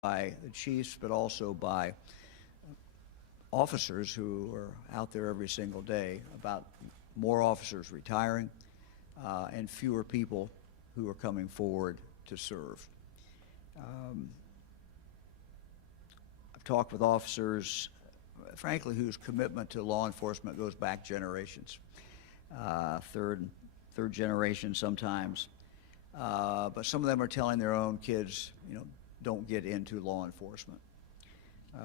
by the chiefs, but also by officers who are out there every single day, about more officers retiring and fewer people who are coming forward to serve. I've talked with officers, frankly, whose commitment to law enforcement goes back generations, third generation sometimes. But some of them are telling their own kids, don't get into law enforcement.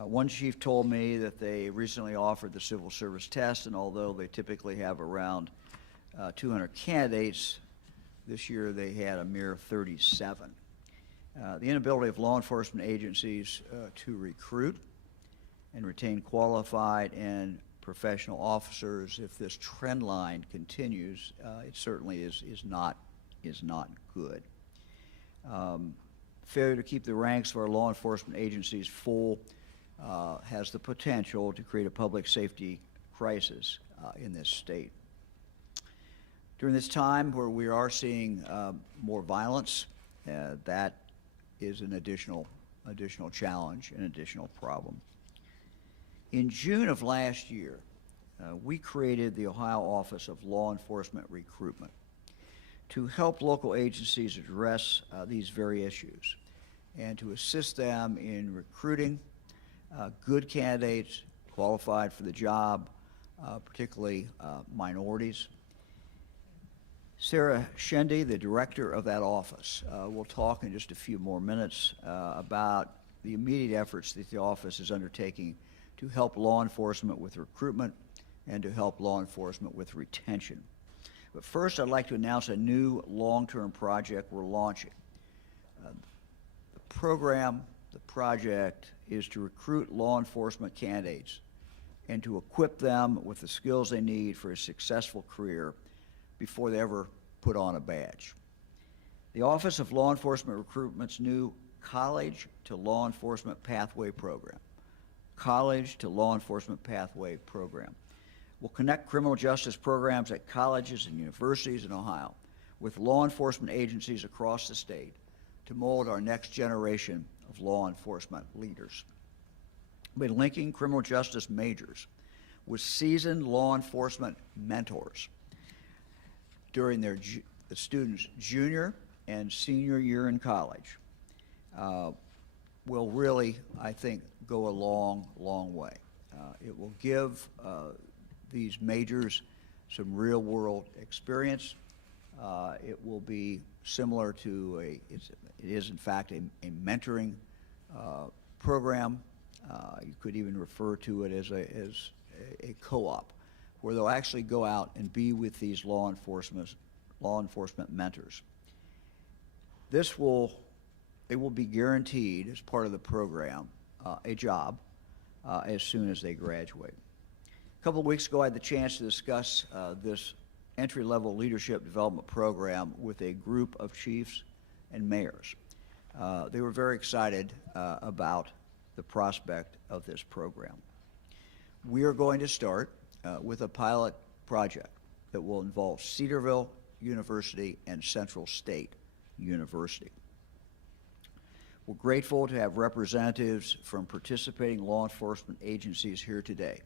One chief told me that they recently offered the civil service test, and although they typically have around 200 candidates, this year they had a mere 37. The inability of law enforcement agencies to recruit and retain qualified and professional officers, if this trend line continues, it certainly is not good. Failure to keep the ranks of our law enforcement agencies full has the potential to create a public safety crisis in this state. During this time where we are seeing more violence, that is an additional challenge, an additional problem. In June of last year, we created the Ohio Office of Law Enforcement Recruitment to help local agencies address these very issues and to assist them in recruiting good candidates qualified for the job, particularly minorities. Sarah Shendy, the director of that office, will talk in just a few more minutes about the immediate efforts that the office is undertaking to help law enforcement with recruitment and to help law enforcement with retention. But first, I'd like to announce a new long-term project we're launching. The project is to recruit law enforcement candidates and to equip them with the skills they need for a successful career before they ever put on a badge. The Office of Law Enforcement Recruitment's new College to Law Enforcement Pathway Program, College to Law Enforcement Pathway Program, will connect criminal justice programs at colleges and universities in Ohio with law enforcement agencies across the state to mold our next generation of law enforcement leaders. By linking criminal justice majors with seasoned law enforcement mentors during the students' junior and senior year in college will really, I think, go a long, long way. It will give these majors some real-world experience. It will be similar to it is in fact a mentoring program. You could even refer to it as a co-op, where they'll actually go out and be with these law enforcement mentors. They will be guaranteed as part of the program a job as soon as they graduate. A couple of weeks ago, I had the chance to discuss this entry-level leadership development program with a group of chiefs and mayors. They were very excited about the prospect of this program. We are going to start with a pilot project that will involve Cedarville University and Central State University. We're grateful to have representatives from participating law enforcement agencies here today,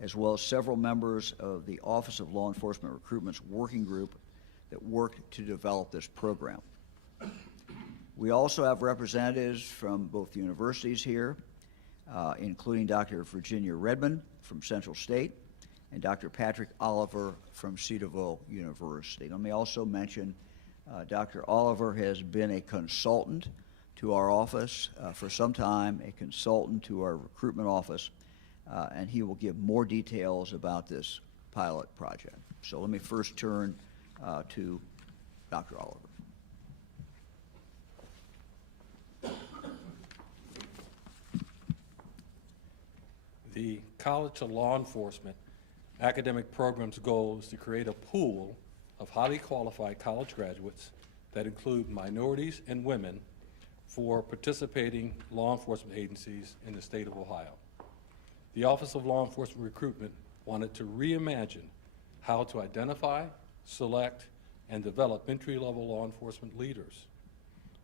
as well as several members of the Office of Law Enforcement Recruitment's working group that worked to develop this program. We also have representatives from both universities here, including Dr. Virginia Redmond from Central State and Dr. Patrick Oliver from Cedarville University. Let me also mention Dr. Oliver has been a consultant to our office for some time, a consultant to our recruitment office, and he will give more details about this pilot project. So let me first turn to Dr. Oliver. The College of Law Enforcement academic program's goal is to create a pool of highly qualified college graduates that include minorities and women for participating law enforcement agencies in the state of Ohio. The Office of Law Enforcement Recruitment wanted to reimagine how to identify, select, and develop entry-level law enforcement leaders.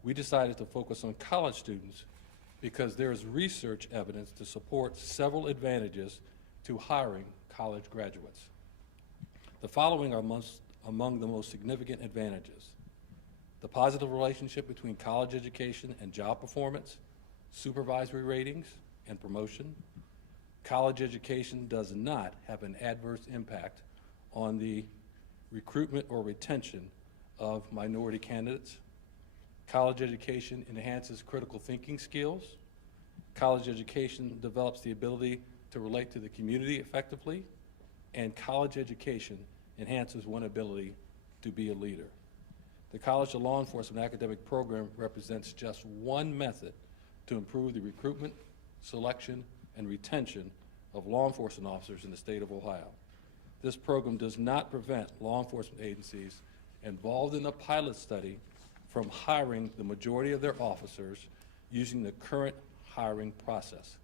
We decided to focus on college students because there is research evidence to support several advantages to hiring college graduates. The following are among the most significant advantages: the positive relationship between college education and job performance, supervisory ratings, and promotion. College education does not have an adverse impact on the recruitment or retention of minority candidates. College education enhances critical thinking skills. College education develops the ability to relate to the community effectively. And college education enhances one's ability to be a leader. The College of Law Enforcement academic program represents just one method to improve the recruitment, selection, and retention of law enforcement officers in the state of Ohio. This program does not prevent law enforcement agencies involved in the pilot study from hiring the majority of their officers using the current hiring process.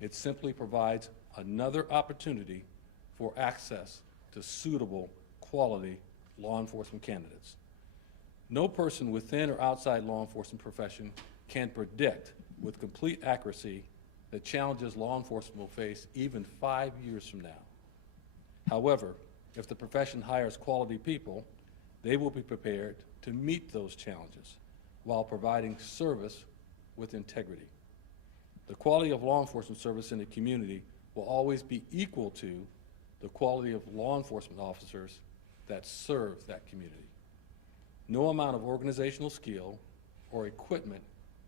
It simply provides another opportunity for access to suitable, quality law enforcement candidates. No person within or outside law enforcement profession can predict with complete accuracy the challenges law enforcement will face even 5 years from now. However, if the profession hires quality people, they will be prepared to meet those challenges while providing service with integrity. The quality of law enforcement service in the community will always be equal to the quality of law enforcement officers that serve that community. No amount of organizational skill or equipment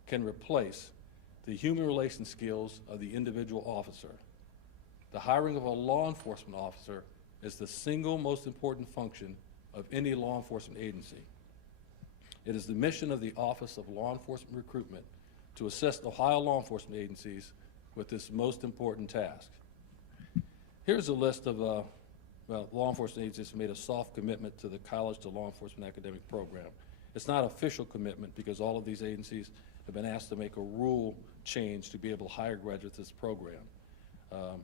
can replace the human relations skills of the individual officer. The hiring of a law enforcement officer is the single most important function of any law enforcement agency. It is the mission of the Office of Law Enforcement Recruitment to assist Ohio law enforcement agencies with this most important task. Here's a list of law enforcement agencies who made a soft commitment to the College to Law Enforcement academic program. It's not official commitment because all of these agencies have been asked to make a rule change to be able to hire graduates to this program. The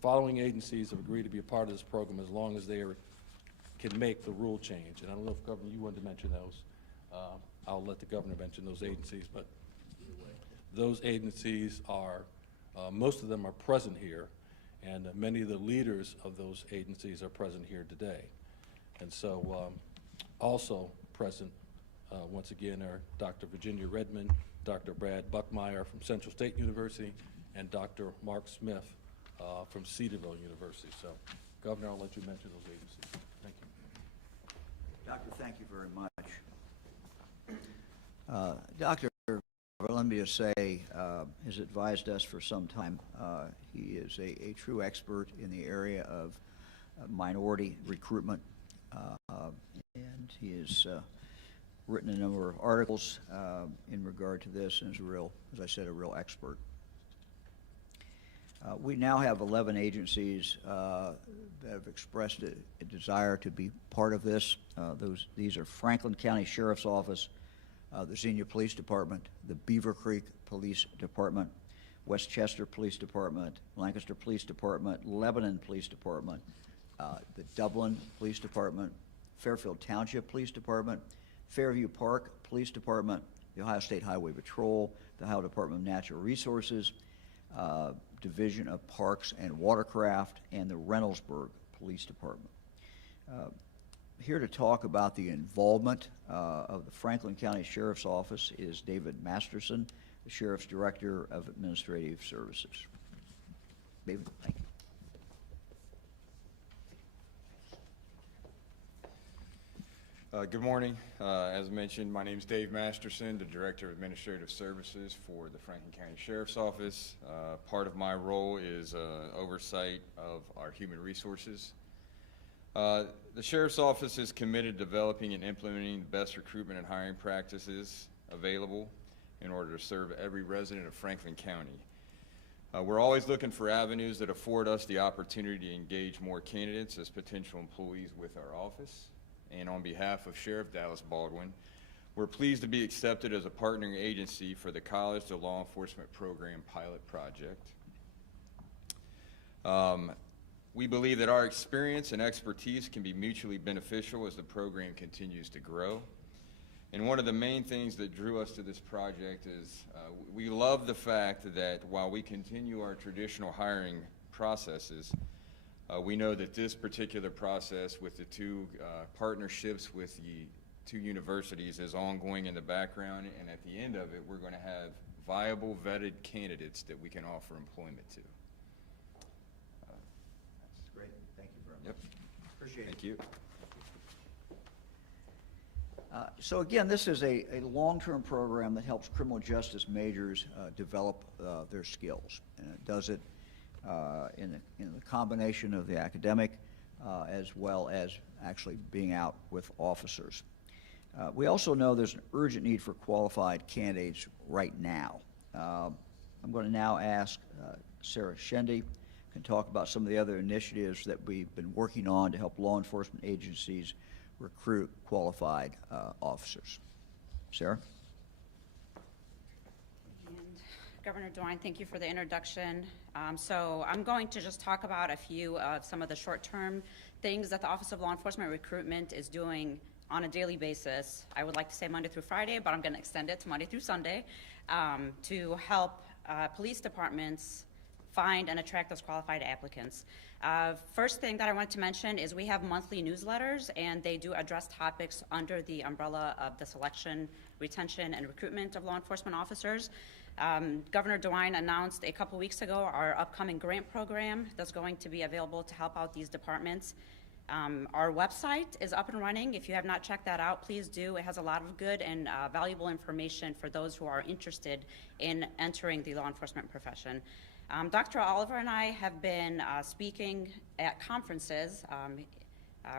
following agencies have agreed to be a part of this program as long as they can make the rule change. And I don't know if, Governor, you wanted to mention those. I'll let the Governor mention those agencies, but those agencies are, most of them are present here, and many of the leaders of those agencies are present here today. And so also present, once again, are Dr. Virginia Redmond, Dr. Brad Buckmeyer from Central State University, and Dr. Mark Smith from Cedarville University. So, Governor, I'll let you mention those agencies. Thank you. Doctor, thank you very much. Dr. let me just say, has advised us for some time. He is a true expert in the area of minority recruitment, and he has written a number of articles in regard to this, and is a real, as I said, a real expert. We now have 11 agencies that have expressed a desire to be part of this. These are Franklin County Sheriff's Office, the Xenia Police Department, the Beaver Creek Police Department, Westchester Police Department, Lancaster Police Department, Lebanon Police Department, the Dublin Police Department, Fairfield Township Police Department, Fairview Park Police Department, the Ohio State Highway Patrol, the Ohio Department of Natural Resources, Division of Parks and Watercraft, and the Reynoldsburg Police Department. Here to talk about the involvement of the Franklin County Sheriff's Office is David Masterson, the Sheriff's Director of Administrative Services. David, thank you. Good morning. As mentioned, my name is Dave Masterson, the Director of Administrative Services for the Franklin County Sheriff's Office. Part of my role is oversight of our human resources. The Sheriff's Office is committed to developing and implementing the best recruitment and hiring practices available in order to serve every resident of Franklin County. We're always looking for avenues that afford us the opportunity to engage more candidates as potential employees with our office. And on behalf of Sheriff Dallas Baldwin, we're pleased to be accepted as a partnering agency for the College to Law Enforcement Program pilot project. We believe that our experience and expertise can be mutually beneficial as the program continues to grow. And one of the main things that drew us to this project is we love the fact that while we continue our traditional hiring processes, we know that this particular process with the two partnerships with the two universities is ongoing in the background, and at the end of it, we're going to have viable, vetted candidates that we can offer employment to. That's great. Thank you very much. Yep. Appreciate it. Thank you. So again, this is a long-term program that helps criminal justice majors develop their skills. And it does it in the combination of the academic as well as actually being out with officers. We also know there's an urgent need for qualified candidates right now. I'm going to now ask Sarah Shendy can talk about some of the other initiatives that we've been working on to help law enforcement agencies recruit qualified officers. Sarah? And Governor DeWine, thank you for the introduction. So I'm going to just talk about a few of some of the short-term things that the Office of Law Enforcement Recruitment is doing on a daily basis. I would like to say Monday through Friday, but I'm going to extend it to Monday through Sunday to help police departments find and attract those qualified applicants. First thing that I wanted to mention is we have monthly newsletters, and they do address topics under the umbrella of the selection, retention, and recruitment of law enforcement officers. Governor DeWine announced a couple weeks ago our upcoming grant program that's going to be available to help out these departments. Our website is up and running. If you have not checked that out, please do. It has a lot of good and valuable information for those who are interested in entering the law enforcement profession. Dr. Oliver and I have been speaking at conferences.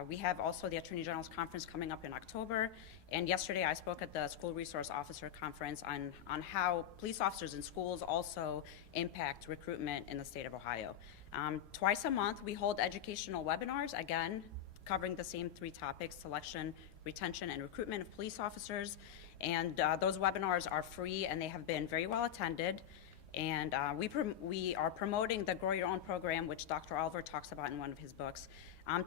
We have also the Attorney General's Conference coming up in October, and yesterday I spoke at the School Resource Officer Conference on how police officers in schools also impact recruitment in the state of Ohio. Twice a month we hold educational webinars, again covering the same three topics: selection, retention, and recruitment of police officers. And those webinars are free, and they have been very well attended. And we are promoting the Grow Your Own program, which Dr. Oliver talks about in one of his books.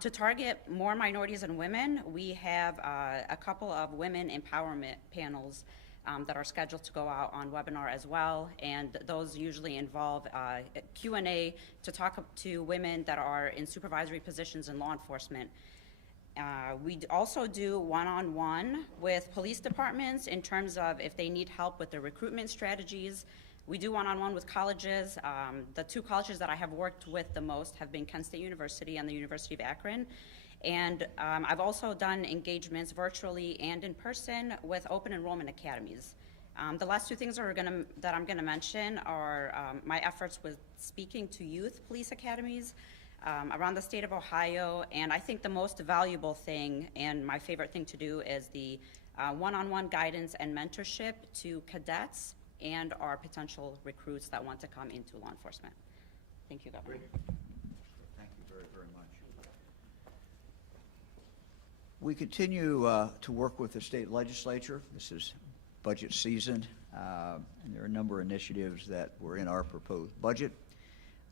To target more minorities and women, we have a couple of women empowerment panels that are scheduled to go out on webinar as well, and those usually involve Q&A to talk to women that are in supervisory positions in law enforcement. We also do one-on-one with police departments in terms of if they need help with their recruitment strategies. We do one-on-one with colleges. The two colleges that I have worked with the most have been Kent State University and the University of Akron. And I've also done engagements virtually and in person with open enrollment academies. The last two things that I'm gonna mention are my efforts with speaking to youth police academies around the state of Ohio. And I think the most valuable thing and my favorite thing to do is the one-on-one guidance and mentorship to cadets and our potential recruits that want to come into law enforcement. Thank you, Governor. Thank you very, very much. We continue to work with the state legislature. This is budget season, and there are a number of initiatives that were in our proposed budget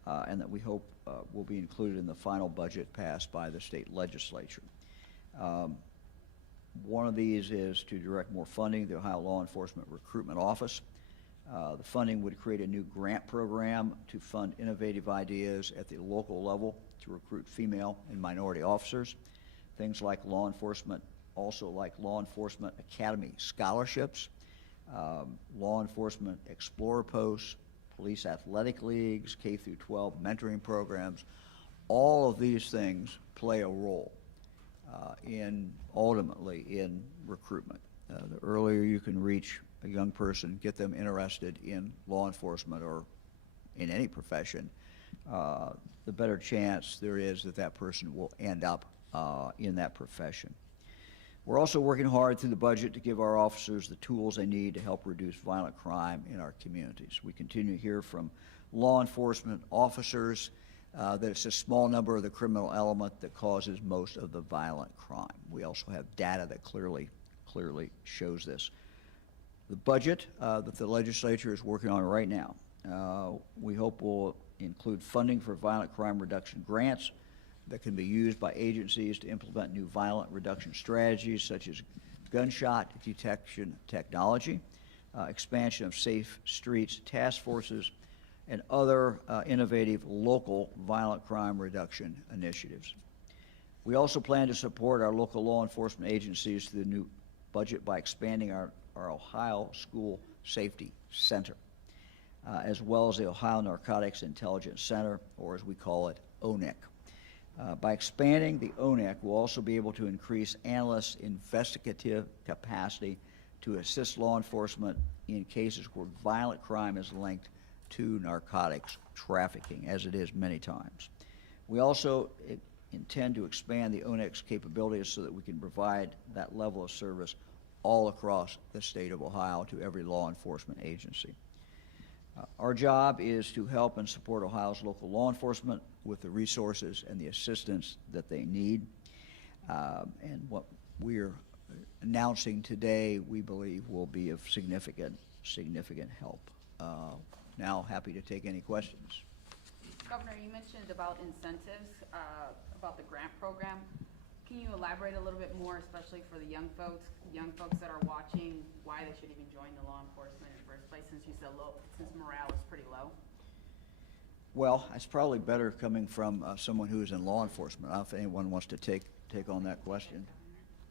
and that we hope will be included in the final budget passed by the state legislature. One of these is to direct more funding to the Ohio Law Enforcement Recruitment Office. The funding would create a new grant program to fund innovative ideas at the local level to recruit female and minority officers. Things like law enforcement, also like law enforcement academy scholarships, law enforcement explorer posts, police athletic leagues, K through 12 mentoring programs. All of these things play a role ultimately in recruitment. The earlier you can reach a young person, get them interested in law enforcement or in any profession, the better chance there is that that person will end up in that profession. We're also working hard through the budget to give our officers the tools they need to help reduce violent crime in our communities. We continue to hear from law enforcement officers that it's a small number of the criminal element that causes most of the violent crime. We also have data that clearly shows this. The budget that the legislature is working on right now, we hope will include funding for violent crime reduction grants that can be used by agencies to implement new violent reduction strategies such as gunshot detection technology, expansion of safe streets task forces, and other innovative local violent crime reduction initiatives. We also plan to support our local law enforcement agencies through the new budget by expanding our Ohio School Safety Center, as well as the Ohio Narcotics Intelligence Center, or as we call it, ONIC. By expanding the ONIC, we'll also be able to increase analysts' investigative capacity to assist law enforcement in cases where violent crime is linked to narcotics trafficking, as it is many times. We also intend to expand the ONIC's capabilities so that we can provide that level of service all across the state of Ohio to every law enforcement agency. Our job is to help and support Ohio's local law enforcement with the resources and the assistance that they need. And what we're announcing today, we believe, will be of significant help. Now, happy to take any questions. Governor, you mentioned about incentives, about the grant program. Can you elaborate a little bit more, especially for the young folks that are watching, why they should even join the law enforcement in the first place, since you said since morale is pretty low? Well, it's probably better coming from someone who is in law enforcement. I don't know if anyone wants to take on that question.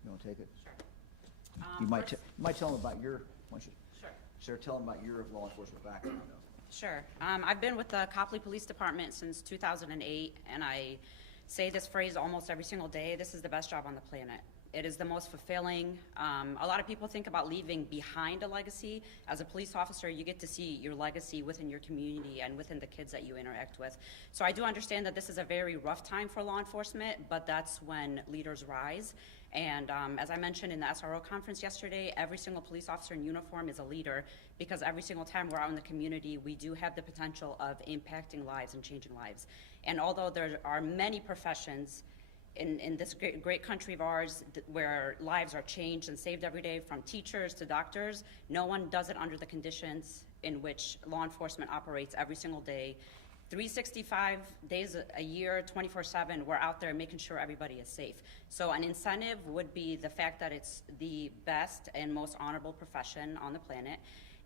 You want to take it? Sure. You might tell them about your, why don't you, Sure. Sarah, tell them about your law enforcement background. Sure. I've been with the Copley Police Department since 2008, and I say this phrase almost every single day: this is the best job on the planet. It is the most fulfilling. A lot of people think about leaving behind a legacy. As a police officer, you get to see your legacy within your community and within the kids that you interact with. So I do understand that this is a very rough time for law enforcement, but that's when leaders rise. And as I mentioned in the SRO conference yesterday, every single police officer in uniform is a leader, because every single time we're out in the community, we do have the potential of impacting lives and changing lives. And although there are many professions in this great country of ours where lives are changed and saved every day, from teachers to doctors, no one does it under the conditions in which law enforcement operates every single day. 365 days a year, 24/7, we're out there making sure everybody is safe. So an incentive would be the fact that it's the best and most honorable profession on the planet,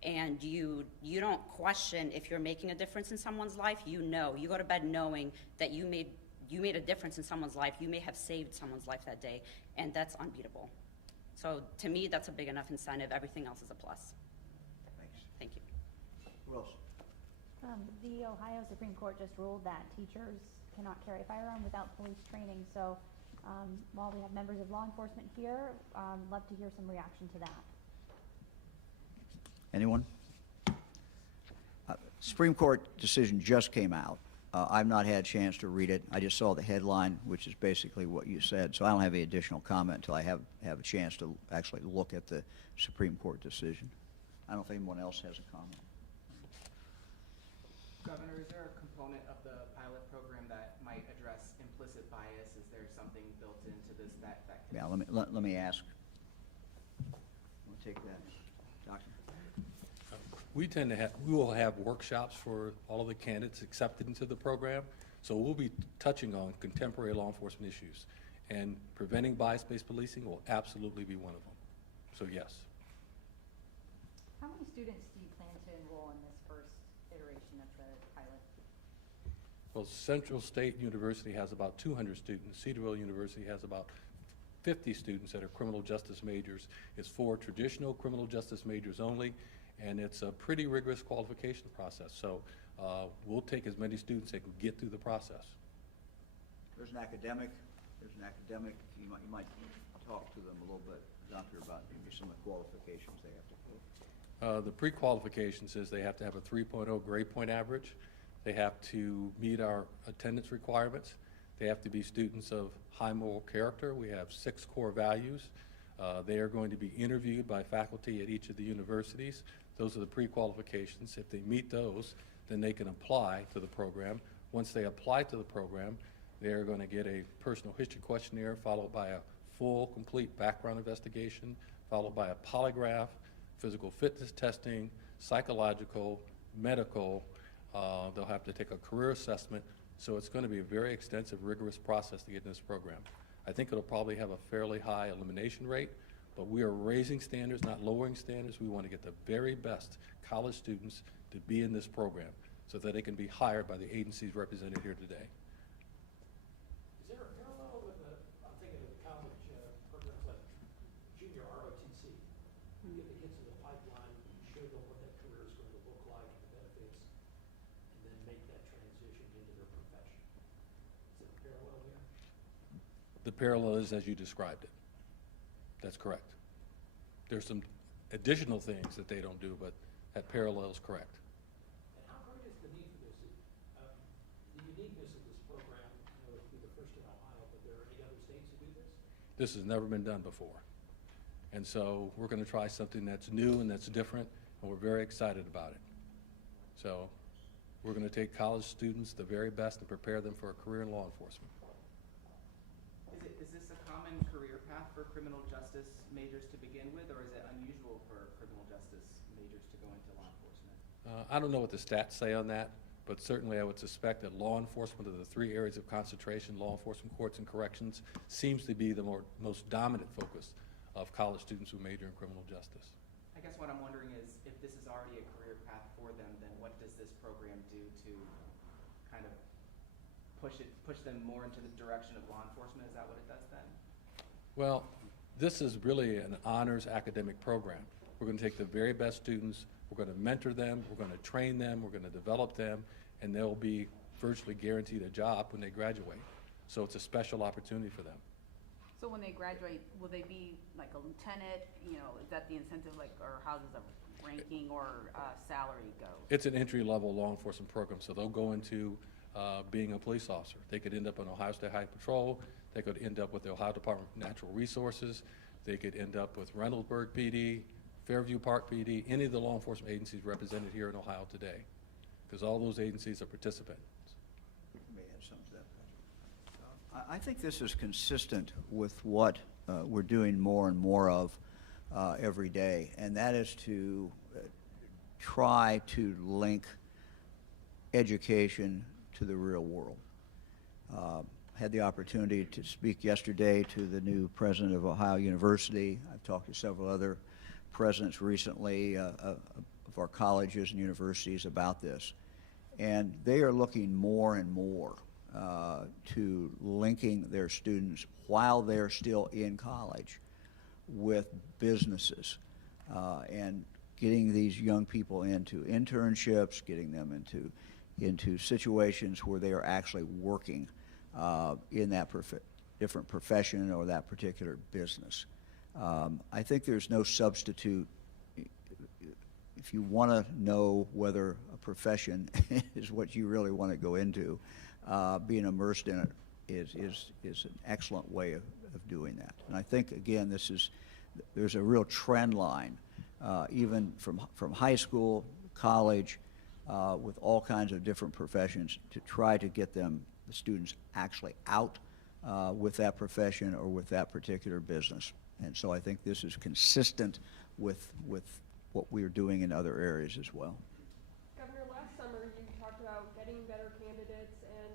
and you don't question if you're making a difference in someone's life. You go to bed knowing that you made a difference in someone's life. You may have saved someone's life that day, and that's unbeatable. So to me, that's a big enough incentive. Everything else is a plus. Thanks. Thank you. Who else? The Ohio Supreme Court just ruled that teachers cannot carry a firearm without police training. So while we have members of law enforcement here, love to hear some reaction to that. Anyone? Supreme Court decision just came out. I've not had a chance to read it. I just saw the headline, which is basically what you said. So I don't have any additional comment until I have a chance to actually look at the Supreme Court decision. I don't know if anyone else has a comment. Governor, is there a component of the pilot program that might address implicit bias? Is there something built into this that can... Yeah, let me ask. We'll take that, Doctor. We will have workshops for all of the candidates accepted into the program. So we'll be touching on contemporary law enforcement issues, and preventing bias-based policing will absolutely be one of them. So yes. How many students do you plan to enroll in this first iteration of the pilot? Well, Central State University has about 200 students. Cedarville University has about 50 students that are criminal justice majors. It's for traditional criminal justice majors only, and it's a pretty rigorous qualification process. So we'll take as many students that can get through the process. There's an academic. You might talk to them a little bit, Doctor, about maybe some of the qualifications they have to go. The pre-qualifications is they have to have a 3.0 grade point average. They have to meet our attendance requirements. They have to be students of high moral character. We have 6 core values. They are going to be interviewed by faculty at each of the universities. Those are the pre-qualifications. If they meet those, then they can apply to the program. Once they apply to the program, they are going to get a personal history questionnaire, followed by a full, complete background investigation, followed by a polygraph, physical fitness testing, psychological, medical. They'll have to take a career assessment. So it's going to be a very extensive, rigorous process to get in this program. I think it'll probably have a fairly high elimination rate. But we are raising standards, not lowering standards. We want to get the very best college students to be in this program so that they can be hired by the agencies represented here today. Is there a parallel with I'm thinking of the college programs like junior ROTC? You get the kids in the pipeline, you show them what that career is going to look like and the benefits, and then make that transition into their profession. Is there a parallel here? The parallel is as you described it. That's correct. There's some additional things that they don't do, but that parallel is correct. And how great is the need for this? The uniqueness of this program, I know it'll be the first in Ohio, but there are any other states that do this? This has never been done before. And so we're going to try something that's new and that's different, and we're very excited about it. So we're going to take college students, the very best, and prepare them for a career in law enforcement. Is this a common career path for criminal justice majors to begin with, or is it unusual for criminal justice majors to go into law enforcement? I don't know what the stats say on that, but certainly I would suspect that law enforcement of the 3 areas of concentration, law enforcement, courts, and corrections, seems to be the most dominant focus of college students who major in criminal justice. I guess what I'm wondering is, if this is already a career path for them, then what does this program do to kind of push them more into the direction of law enforcement? Is that what it does then? Well, this is really an honors academic program. We're going to take the very best students, we're going to mentor them, we're going to train them, we're going to develop them, and they'll be virtually guaranteed a job when they graduate. So it's a special opportunity for them. So when they graduate, will they be like a lieutenant? You know, is that the incentive, like, or how does the ranking or salary go? It's an entry-level law enforcement program, so they'll go into being a police officer. They could end up on Ohio State Highway Patrol, they could end up with the Ohio Department of Natural Resources, they could end up with Reynoldsburg PD, Fairview Park PD, any of the law enforcement agencies represented here in Ohio today, because all those agencies are participants. May I add something to that? I think this is consistent with what we're doing more and more of every day, and that is to try to link education to the real world. Had the opportunity to speak yesterday to the new president of Ohio University. I've talked to several other presidents recently of our colleges and universities about this. And they are looking more and more to linking their students while they're still in college with businesses and getting these young people into internships, getting them into situations where they are actually working in that different profession or that particular business. I think there's no substitute. If you want to know whether a profession is what you really want to go into, being immersed in it is an excellent way of doing that. And I think, again, there's a real trend line, even from high school, college, with all kinds of different professions to try to get the students actually out with that profession or with that particular business. And so I think this is consistent with what we are doing in other areas as well. Governor, last summer you talked about getting better candidates and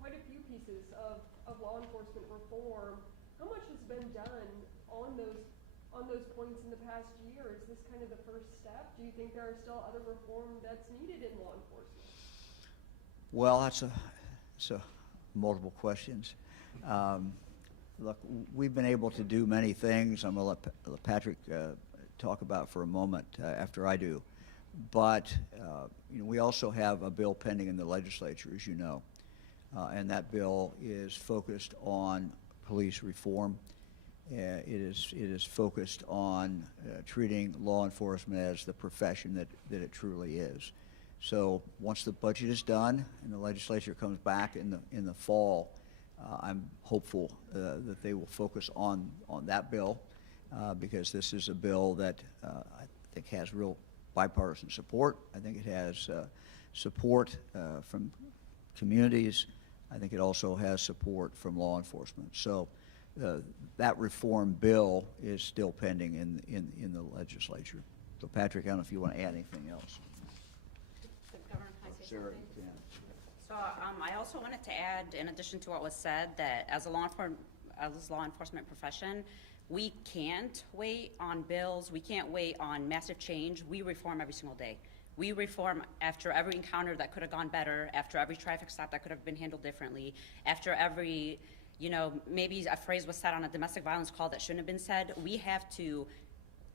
quite a few pieces of law enforcement reform. How much has been done on those points in the past year? Is this kind of the first step? Do you think there are still other reform that's needed in law enforcement? Well, that's multiple questions. Look, we've been able to do many things. I'm going to let Patrick talk about for a moment after I do. But we also have a bill pending in the legislature, as you know, and that bill is focused on police reform. It is focused on treating law enforcement as the profession that it truly is. So once the budget is done and the legislature comes back in the fall, I'm hopeful that they will focus on that bill because this is a bill that I think has real bipartisan support. I think it has support from communities. I think it also has support from law enforcement. So that reform bill is still pending in the legislature. So Patrick, I don't know if you want to add anything else. Governor, can I say Sarah, something? yeah. So I also wanted to add, in addition to what was said, that as a law enforcement profession, We can't wait on bills. We can't wait on massive change. We reform every single day. We reform after every encounter that could have gone better, after every traffic stop that could have been handled differently, after every, maybe a phrase was said on a domestic violence call that shouldn't have been said. We have to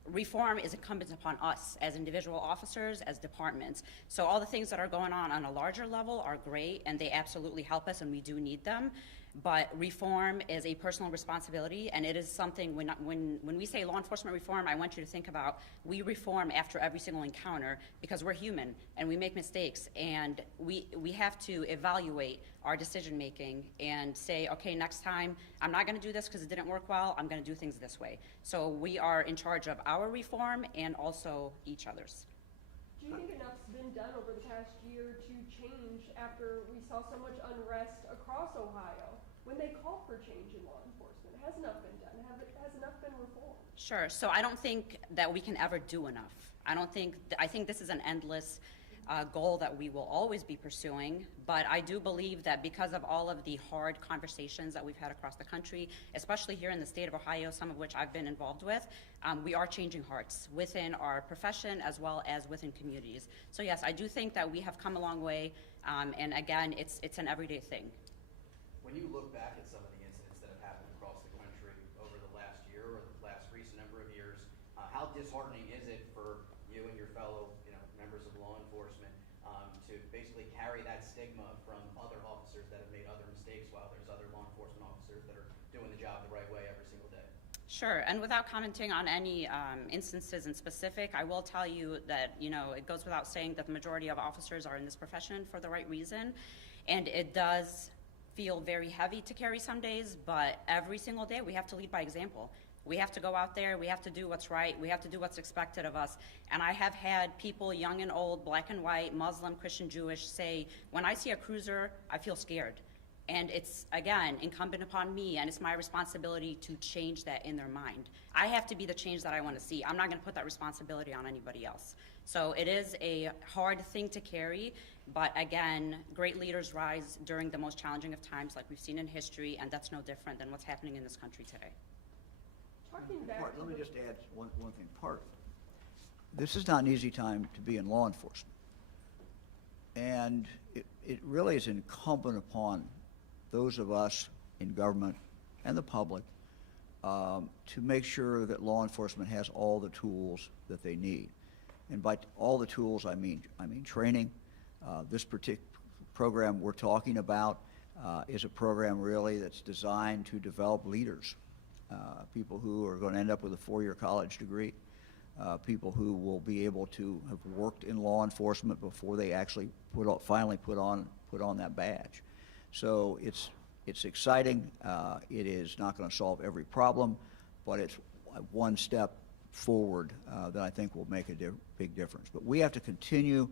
reform is incumbent upon us as individual officers, as departments. So all the things that are going on a larger level are great, and they absolutely help us, and we do need them. But reform is a personal responsibility, and it is something when we say law enforcement reform, I want you to think about we reform after every single encounter because we're human and we make mistakes, and we have to evaluate our decision making and say, okay, next time I'm not going to do this because it didn't work well. I'm going to do things this way. So we are in charge of our reform and also each other's. Do you think enough's been done over the past year to change after we saw so much unrest across Ohio when they called for change in law enforcement? Has enough been done? Has enough been reformed? Sure. So I don't think that we can ever do enough. I think this is an endless goal that we will always be pursuing, but I do believe that because of all of the hard conversations that we've had across the country, especially here in the state of Ohio, some of which I've been involved with, we are changing hearts within our profession as well as within communities. So yes, I do think that we have come a long way, and again, it's an everyday thing. When you look back at some of the incidents that have happened across the country over the last year or the last recent number of years, how disheartening is it for you and your fellow members of law enforcement to basically carry that stigma from other officers that have made other mistakes while there's other law enforcement officers that are doing the job the right way every single day? Sure, and without commenting on any instances in specific, I will tell you that, it goes without saying that the majority of officers are in this profession for the right reason, and it does feel very heavy to carry some days, but every single day we have to lead by example. We have to go out there, we have to do what's right, we have to do what's expected of us. And I have had people, young and old, black and white, Muslim, Christian, Jewish, say, when I see a cruiser, I feel scared. And it's, again, incumbent upon me, and it's my responsibility to change that in their mind. I have to be the change that I want to see. I'm not going to put that responsibility on anybody else. So it is a hard thing to carry, but again, great leaders rise during the most challenging of times like we've seen in history, and that's no different than what's happening in this country today. Let me just add one thing. This is not an easy time to be in law enforcement. And it really is incumbent upon those of us in government and the public to make sure that law enforcement has all the tools that they need. And by all the tools, I mean training. This particular program we're talking about is a program really that's designed to develop leaders, people who are going to end up with a 4-year college degree, people who will be able to have worked in law enforcement before they actually finally put on that badge. So it's exciting. It is not going to solve every problem, but it's one step forward that I think will make a big difference. But we have to continue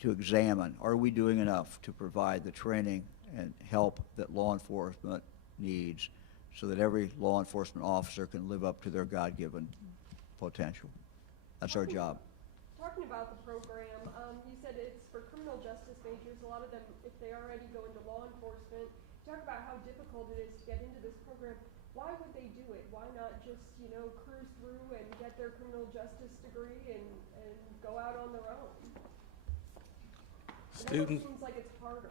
to examine, are we doing enough to provide the training and help that law enforcement needs so that every law enforcement officer can live up to their God-given potential. That's our job. Talking about the program, you said it's for criminal justice majors. A lot of them, if they already go into law enforcement, talk about how difficult it is to get into this program. Why would they do it? Why not just, cruise through and get their criminal justice degree and go out on their own? It seems like it's harder.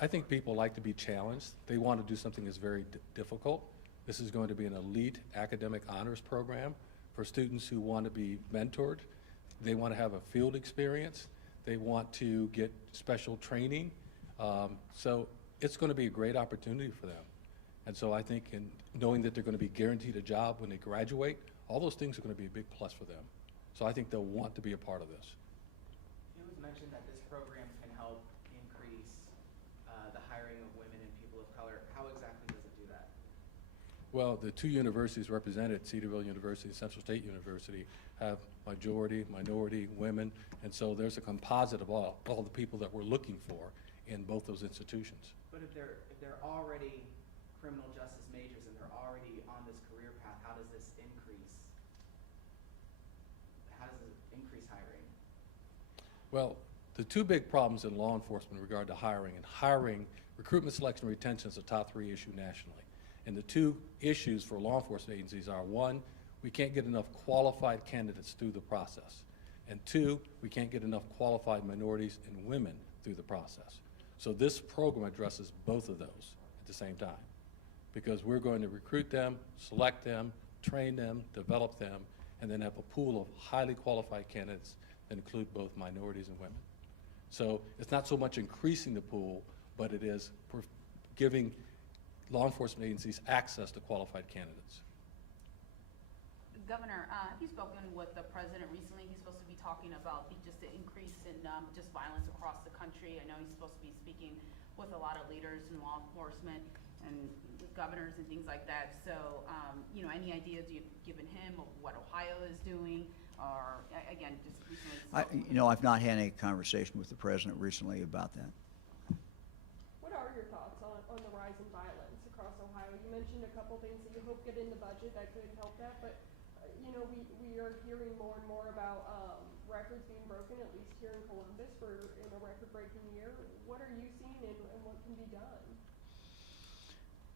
I think people like to be challenged. They want to do something that's very difficult. This is going to be an elite academic honors program for students who want to be mentored. They want to have a field experience. They want to get special training. So it's going to be a great opportunity for them. And so I think in knowing that they're going to be guaranteed a job when they graduate, all those things are going to be a big plus for them. So I think they'll want to be a part of this. It was mentioned that this program can help increase the hiring of women and people of color. How exactly does it do that? Well, the two universities represented, Cedarville University and Central State University, have majority, minority, women, and so there's a composite of all the people that we're looking for in both those institutions. But if they're already criminal justice majors and they're already on this career path, how does this increase hiring? Well, the two big problems in law enforcement in regard to hiring, recruitment, selection, and retention is a top 3 issue nationally. And the two issues for law enforcement agencies are, one, we can't get enough qualified candidates through the process. And two, we can't get enough qualified minorities and women through the process. So this program addresses both of those at the same time, because we're going to recruit them, select them, train them, develop them, and then have a pool of highly qualified candidates that include both minorities and women. So it's not so much increasing the pool, but it is giving law enforcement agencies access to qualified candidates. Governor, have you spoken with the president recently? He's supposed to be talking about just the increase in just violence across the country. I know he's supposed to be speaking with a lot of leaders in law enforcement and governors and things like that. So, you know, any ideas you've given him of what Ohio is doing? Or, again, just recently? You know, I've not had any conversation with the president recently about that. What are your thoughts on the rise in violence across Ohio? You mentioned a couple things that you hope get in the budget that could help that, but you know, we are hearing more and more about records being broken, at least here in Columbus, in a record-breaking year. What are you seeing and what can be done?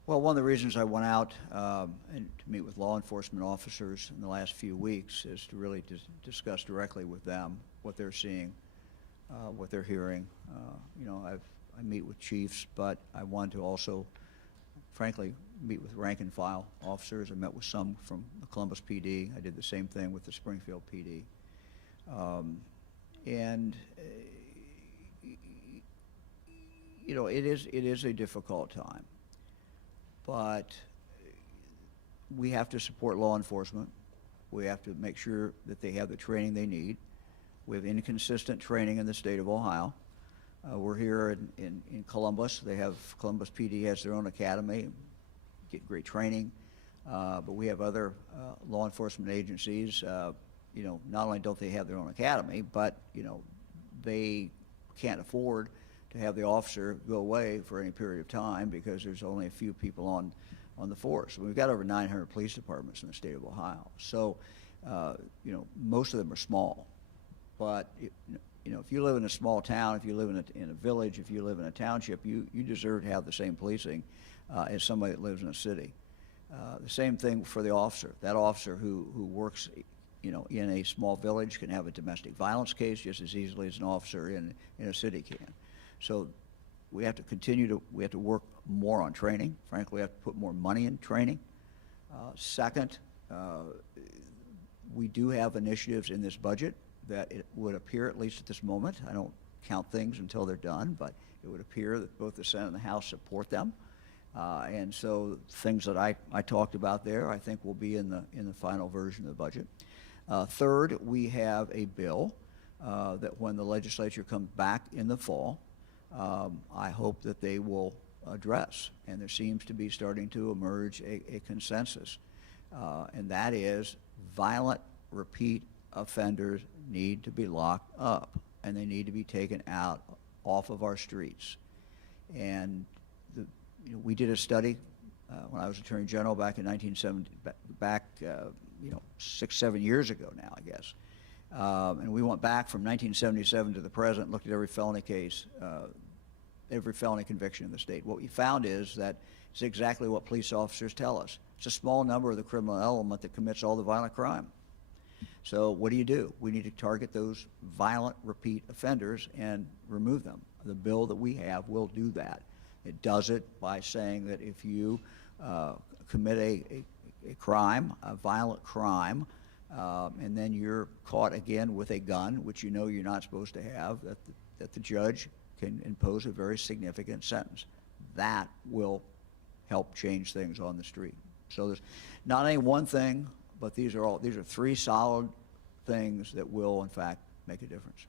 Well, one of the reasons I went out and to meet with law enforcement officers in the last few weeks is to really discuss directly with them what they're seeing, what they're hearing. You know, I meet with chiefs, but I want to also, frankly, meet with rank and file officers. I met with some from the Columbus PD. I did the same thing with the Springfield PD. You know, it is a difficult time, but we have to support law enforcement. We have to make sure that they have the training they need. We have inconsistent training in the state of Ohio. We're here in Columbus. Columbus PD has their own academy, get great training, but we have other law enforcement agencies. You know, not only don't they have their own academy, but, you know, they can't afford to have the officer go away for any period of time because there's only a few people on the force. We've got over 900 police departments in the state of Ohio. So, you know, most of them are small, but you know, if you live in a small town, if you live in a village, if you live in a township, you deserve to have the same policing as somebody that lives in a city. The same thing for the officer. That officer who works, you know, in a small village can have a domestic violence case just as easily as an officer in a city can. So we have to we have to work more on training. Frankly, we have to put more money in training. Second, we do have initiatives in this budget that it would appear, at least at this moment, I don't count things until they're done, but it would appear that both the Senate and the House support them. And so things that I talked about there, I think will be in the final version of the budget. Third, we have a bill that when the legislature comes back in the fall, I hope that they will address, and there seems to be starting to emerge a consensus, and that is violent repeat offenders need to be locked up, and they need to be taken off of our streets. And you know, we did a study when I was Attorney General back in 1970, you know, 6-7 years ago now, I guess. And we went back from 1977 to the present, looked at every felony case, every felony conviction in the state. What we found is that it's exactly what police officers tell us. It's a small number of the criminal element that commits all the violent crime. So what do? We need to target those violent repeat offenders and remove them. The bill that we have will do that. It does it by saying that if you commit a crime, a violent crime, and then you're caught again with a gun, which you know you're not supposed to have, that the judge can impose a very significant sentence. That will help change things on the street. So there's not any one thing, but these are three solid things that will, in fact, make a difference.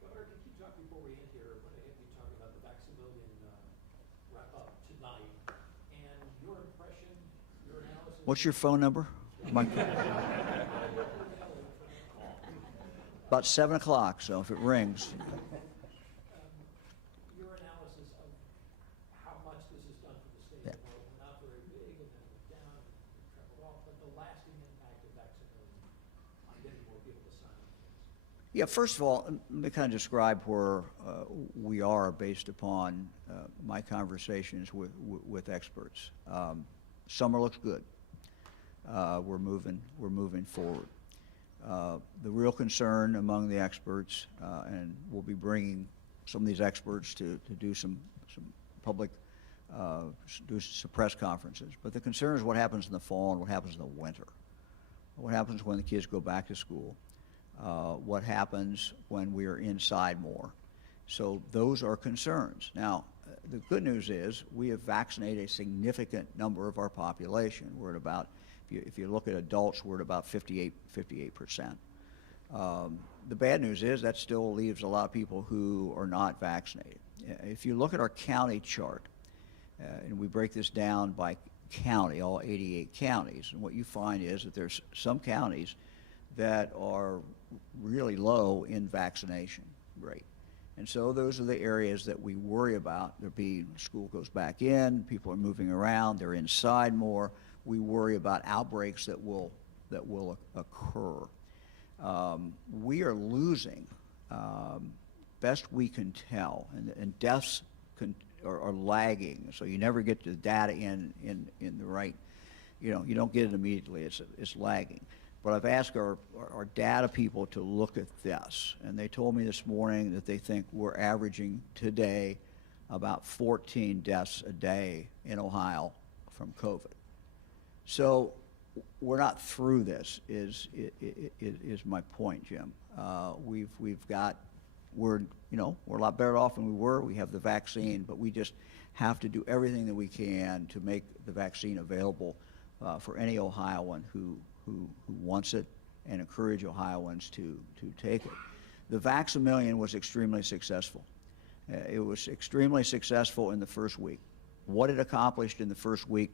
Governor, to keep talking before we end here, I want to have you talk about the Maximilian wrap-up tonight, and your impression, your analysis. What's your phone number? About 7 o'clock, so if it rings. Your analysis of how much this has done for the state. Yeah. Well, it went up very big, and then it went down, and it traveled off, but the lasting impact of Maximilian on getting more people to sign up. Yeah, first of all, let me kind of describe where we are based upon my conversations with experts. Summer looks good. We're moving forward. The real concern among the experts, and we'll be bringing some of these experts to do some public, do some press conferences. But the concern is what happens in the fall and what happens in the winter. What happens when the kids go back to school? What happens when we are inside more? So those are concerns. Now, the good news is we have vaccinated a significant number of our population. We're at about, if you look at adults, we're at about 58%. The bad news is that still leaves a lot of people who are not vaccinated. If you look at our county chart, and we break this down by county, all 88 counties, and what you find is that there's some counties that are really low in vaccination rate. And so those are the areas that we worry about. School goes back in, people are moving around, they're inside more. We worry about outbreaks that will occur. We are losing, best we can tell, and deaths are lagging, so you never get the data in the right, you don't get it immediately, it's lagging. But I've asked our data people to look at this, and they told me this morning that they think we're averaging today about 14 deaths a day in Ohio from COVID. So we're not through this, is my point, Jim. We're a lot better off than we were. We have the vaccine, but we just have to do everything that we can to make the vaccine available for any Ohioan who wants it, and encourage Ohioans to take it. The Vax-A-Million was extremely successful. It was extremely successful in the first week. What it accomplished in the first week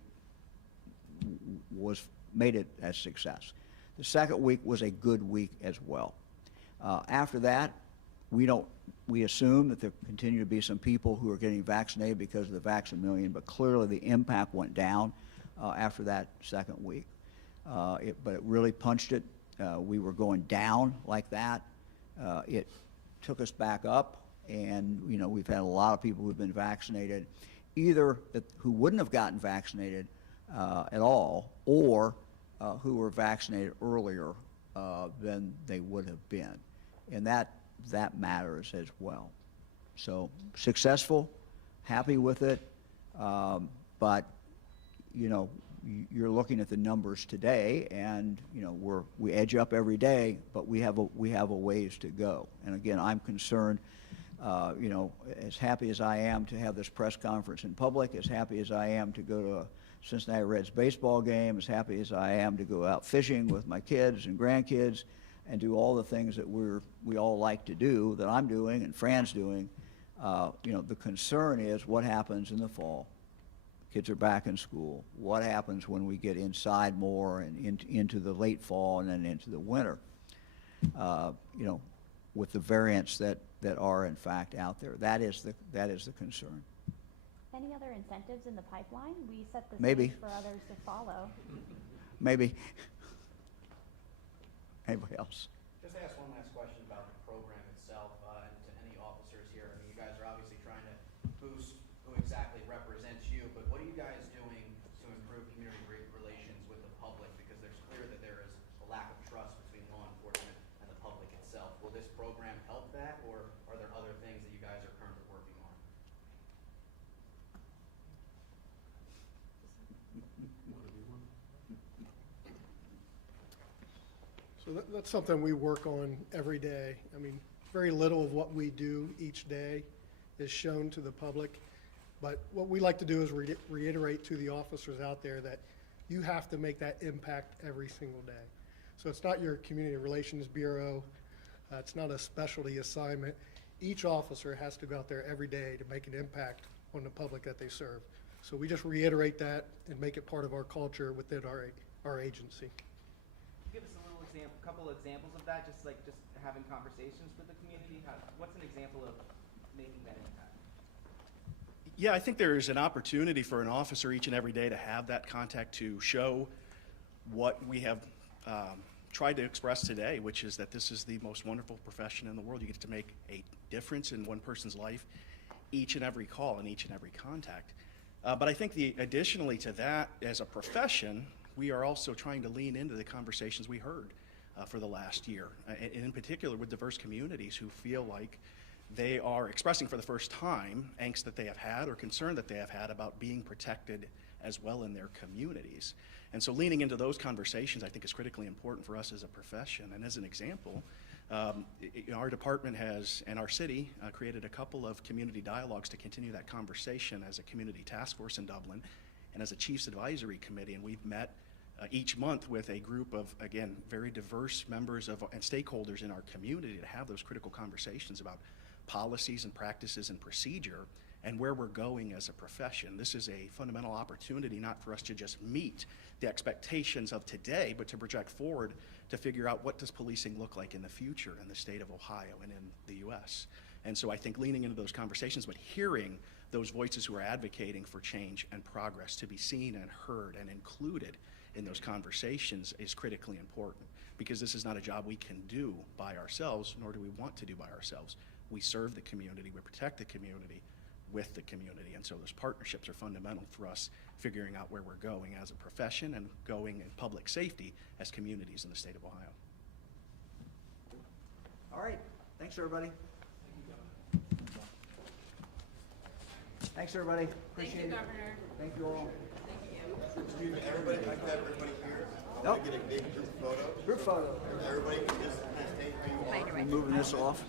made it a success. The second week was a good week as well. After that, we assume that there continue to be some people who are getting vaccinated because of the Vax-A-Million, but clearly the impact went down after that second week. But it really punched it. We were going down like that. It took us back up, and we've had a lot of people who've been vaccinated, either who wouldn't have gotten vaccinated at all, or who were vaccinated earlier than they would have been, and that matters as well. So successful, happy with it, but you're looking at the numbers today, and we edge up every day, but we have a ways to go. And again, I'm concerned. As happy as I am to have this press conference in public, as happy as I am to go to a Cincinnati Reds baseball game, as happy as I am to go out fishing with my kids and grandkids, and do all the things that we all like to do, that I'm doing and Fran's doing. The concern is what happens in the fall. Kids are back in school. What happens when we get inside more and into the late fall and then into the winter? With the variants that are in fact out there. That is the concern. Any other incentives in the pipeline? We set the Maybe. stage for others to follow. Maybe. Anybody else? Just ask one last question about the program itself, and to any officers here. I mean, you guys are obviously trying to boost who exactly represents you, but what are you guys doing to improve community relations with the public? Because there's clear that there is a lack of trust between law enforcement and the public itself. Will this program help that, or are there other things that you guys are currently working on? So that's something we work on every day. I mean, very little of what we do each day is shown to the public. But what we like to do is reiterate to the officers out there that you have to make that impact every single day. So it's not your community relations bureau. It's not a specialty assignment. Each officer has to go out there every day to make an impact on the public that they serve. So we just reiterate that and make it part of our culture within our agency. Give us a little couple examples of that, just having conversations with the community. What's an example of making that impact? Yeah, I think there's an opportunity for an officer each and every day to have that contact, to show what we have tried to express today, which is that this is the most wonderful profession in the world. You get to make a difference in one person's life each and every call and each and every contact. But I think additionally to that, as a profession, we are also trying to lean into the conversations we heard for the last year, and in particular with diverse communities who feel like they are expressing for the first time angst that they have had or concern that they have had about being protected as well in their communities. And so leaning into those conversations, I think, is critically important for us as a profession. And as an example, our department has, and our city, created a couple of community dialogues to continue that conversation as a community task force in Dublin and as a Chiefs Advisory Committee. And we've met each month with a group of, again, very diverse members of and stakeholders in our community to have those critical conversations about policies and practices and procedure and where we're going as a profession. This is a fundamental opportunity not for us to just meet the expectations of today, but to project forward to figure out what does policing look like in the future in the state of Ohio and in the U.S. And so I think leaning into those conversations, but hearing those voices who are advocating for change and progress to be seen and heard and included in those conversations is critically important, because this is not a job we can do by ourselves, nor do we want to do by ourselves. We serve the community, we protect the community with the community, and so those partnerships are fundamental for us figuring out where we're going as a profession and going in public safety as communities in the state of Ohio. All right, thanks, everybody. Thanks, everybody. Appreciate it. Governor. Thank you all. Excuse me, everybody, I can have everybody here. Nope. Get a big group photo. Group photo. Everybody can just kind of stay where you are. I'm moving this off.